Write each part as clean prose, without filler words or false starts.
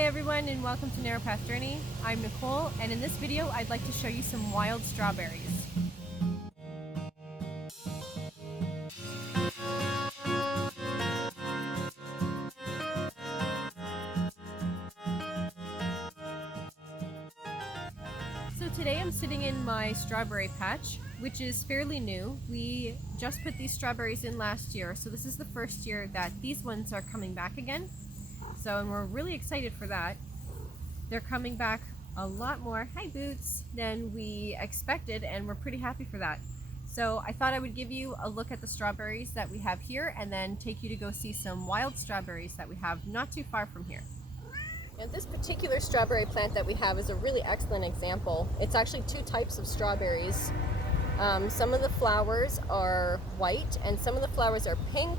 Hi everyone and welcome to Narrow Path Journey. I'm Nicole and in this video I'd like to show you some wild strawberries. So today I'm sitting in my strawberry patch, which is fairly new. We just put these strawberries in last year, so this is the first year that these ones are coming back again. And we're really excited for that. They're coming back a lot more, hi Boots, than we expected, and we're pretty happy for that. So I thought I would give you a look at the strawberries that we have here and then take you to go see some wild strawberries that we have not too far from here. Now this particular strawberry plant that we have is a really excellent example. It's actually two types of strawberries. Some of the flowers are white and some of the flowers are pink.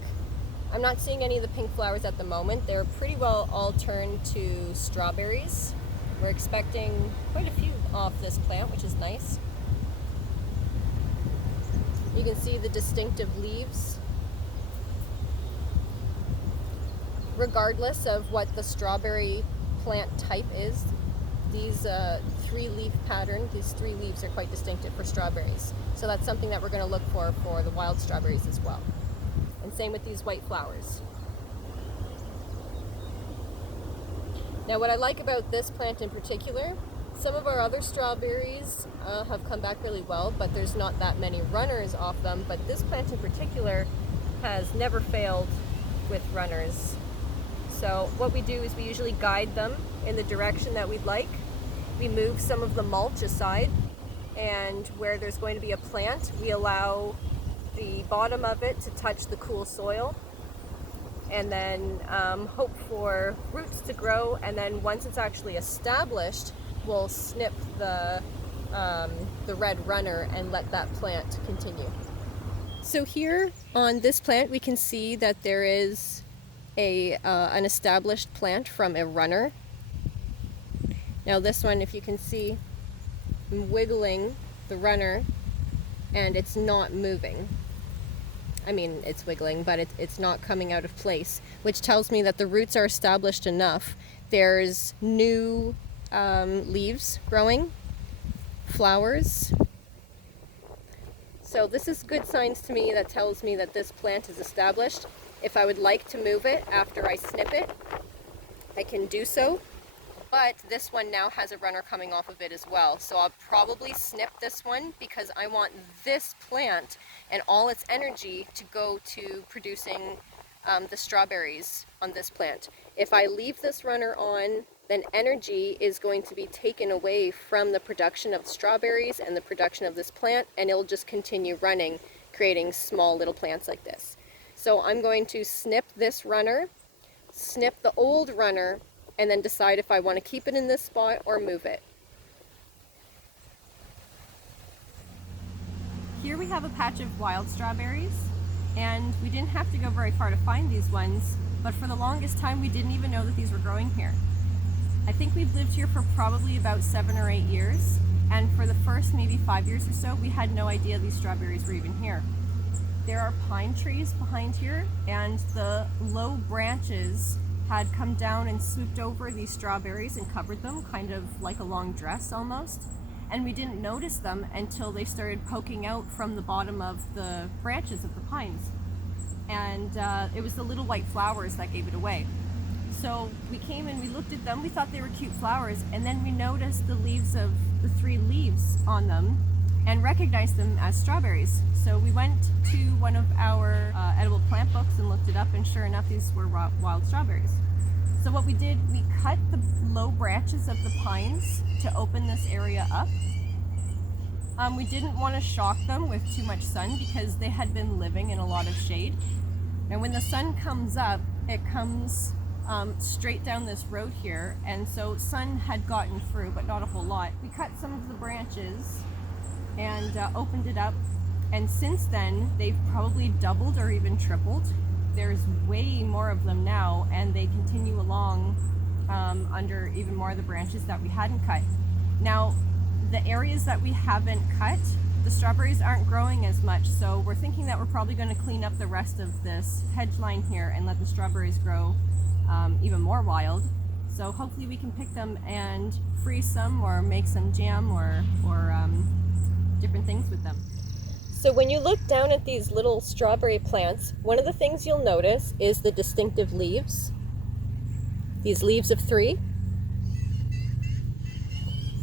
I'm not seeing any of the pink flowers at the moment. They're pretty well all turned to strawberries. We're expecting quite a few off this plant, which is nice. You can see the distinctive leaves. Regardless of what the strawberry plant type is, these three-leaf pattern, these three leaves are quite distinctive for strawberries. So that's something that we're going to look for the wild strawberries as well. And same with these white flowers. Now what I like about this plant in particular, some of our other strawberries have come back really well, but there's not that many runners off them. But this plant in particular has never failed with runners. So what we do is we usually guide them in the direction that we'd like. We move some of the mulch aside, and where there's going to be a plant, we allow the bottom of it to touch the cool soil, and then hope for roots to grow, and then once it's actually established, we'll snip the red runner and let that plant continue. So here on this plant we can see that there is an established plant from a runner. Now this one, if you can see, I'm wiggling the runner and it's not moving. I mean, it's wiggling, but it's not coming out of place, which tells me that the roots are established enough. There's new leaves growing, flowers. So this is good signs to me that tells me that this plant is established. If I would like to move it after I snip it, I can do so. But this one now has a runner coming off of it as well. So I'll probably snip this one because I want this plant and all its energy to go to producing the strawberries on this plant. If I leave this runner on, then energy is going to be taken away from the production of strawberries and the production of this plant, and it'll just continue running, creating small little plants like this. So I'm going to snip this runner, snip the old runner, and then decide if I want to keep it in this spot or move it. Here we have a patch of wild strawberries, and we didn't have to go very far to find these ones, but for the longest time we didn't even know that these were growing here. I think we've lived here for probably about 7 or 8 years, and for the first maybe 5 years or so we had no idea these strawberries were even here. There are pine trees behind here, and the low branches had come down and swooped over these strawberries and covered them, kind of like a long dress almost. And we didn't notice them until they started poking out from the bottom of the branches of the pines. And it was the little white flowers that gave it away. So we came and we looked at them, we thought they were cute flowers, and then we noticed the leaves of the three leaves on them and recognized them as strawberries. So we went to one of our edible plant books and looked it up, and sure enough these were wild strawberries. So what we did, we cut the low branches of the pines to open this area up. We didn't want to shock them with too much sun because they had been living in a lot of shade. And when the sun comes up, it comes straight down this road here, and so sun had gotten through, but not a whole lot. We cut some of the branches and opened it up, and since then they've probably doubled or even tripled. There's way more of them now, and they continue along under even more of the branches that we hadn't cut. Now the areas that we haven't cut, the strawberries aren't growing as much, so we're thinking that we're probably going to clean up the rest of this hedge line here and let the strawberries grow even more wild. So hopefully we can pick them and freeze some or make some jam or different things with them. So when you look down at these little strawberry plants, one of the things you'll notice is the distinctive leaves. These leaves of 3.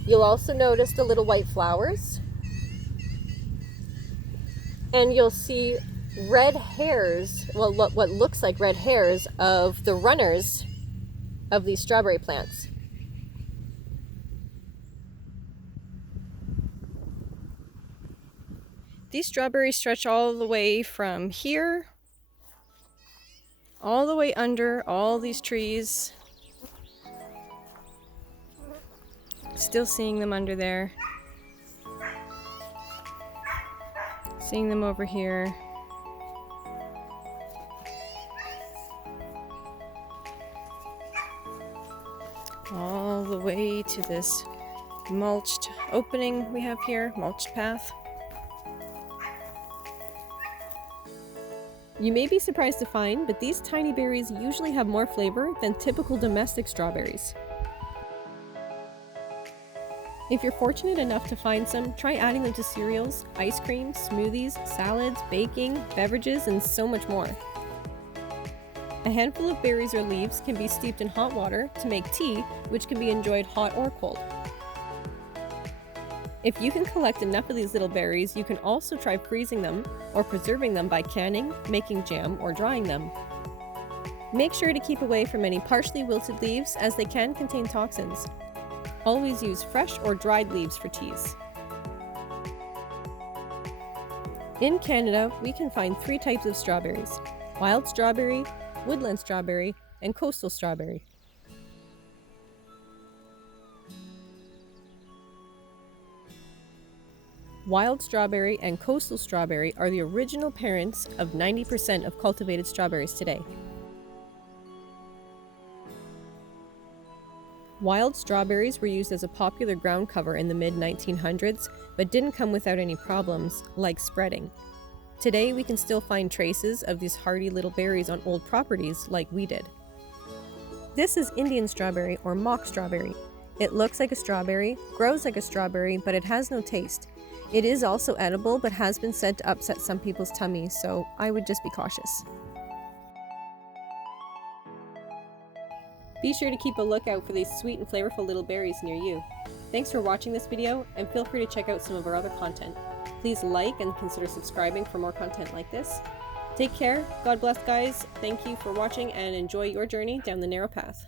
You'll also notice the little white flowers. And you'll see red hairs, well, what looks like red hairs of the runners of these strawberry plants. These strawberries stretch all the way from here, all the way under all these trees. Still seeing them under there. Seeing them over here. All the way to this mulched opening we have here, mulched path. You may be surprised to find, but these tiny berries usually have more flavor than typical domestic strawberries. If you're fortunate enough to find some, try adding them to cereals, ice cream, smoothies, salads, baking, beverages, and so much more. A handful of berries or leaves can be steeped in hot water to make tea, which can be enjoyed hot or cold. If you can collect enough of these little berries, you can also try freezing them or preserving them by canning, making jam, or drying them. Make sure to keep away from any partially wilted leaves as they can contain toxins. Always use fresh or dried leaves for teas. In Canada, we can find 3 types of strawberries: wild strawberry, woodland strawberry, and coastal strawberry. Wild strawberry and coastal strawberry are the original parents of 90% of cultivated strawberries today. Wild strawberries were used as a popular ground cover in the mid-1900s, but didn't come without any problems, like spreading. Today we can still find traces of these hardy little berries on old properties like we did. This is Indian strawberry or mock strawberry. It looks like a strawberry, grows like a strawberry, but it has no taste. It is also edible, but has been said to upset some people's tummies, so I would just be cautious. Be sure to keep a lookout for these sweet and flavorful little berries near you. Thanks for watching this video, and feel free to check out some of our other content. Please like and consider subscribing for more content like this. Take care, God bless guys, thank you for watching, and enjoy your journey down the narrow path.